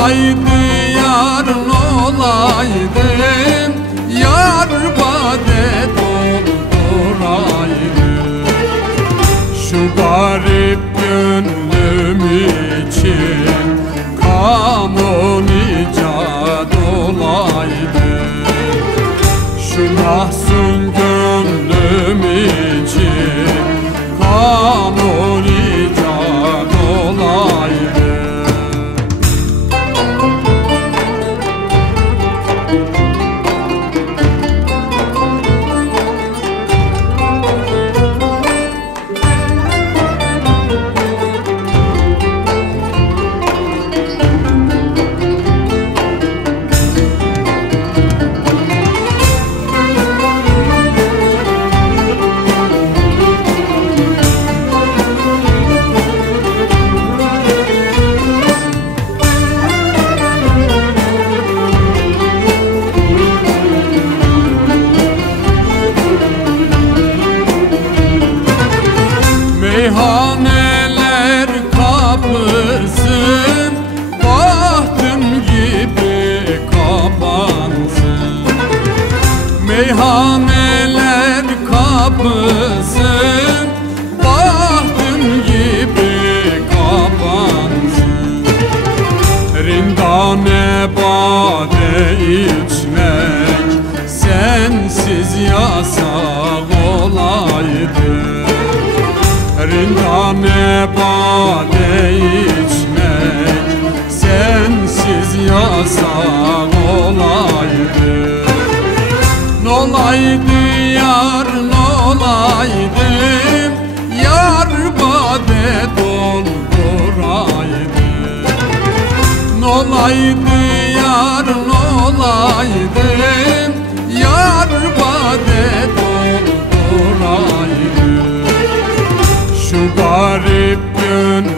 Nolaydı yarın olaydım, yar bade dolduraydı. Şu garip gönlüm için kanun icat olaydı. Şu mahzun gönlüm için kanun icat olaydı. Meyhaneler kapısın, bahtım gibi kapansın. Meyhaneler kapısın, bahtım gibi kapansın. Rindane bade içmek sensiz yasak olaydı. Rindane bade içmek sensiz yasak olaydı. Nolaydı yar nolaydım, yar bade dolduraydı. Nolaydı yar nolaydım, yar bade dolduraydı. Şu garip gönlüm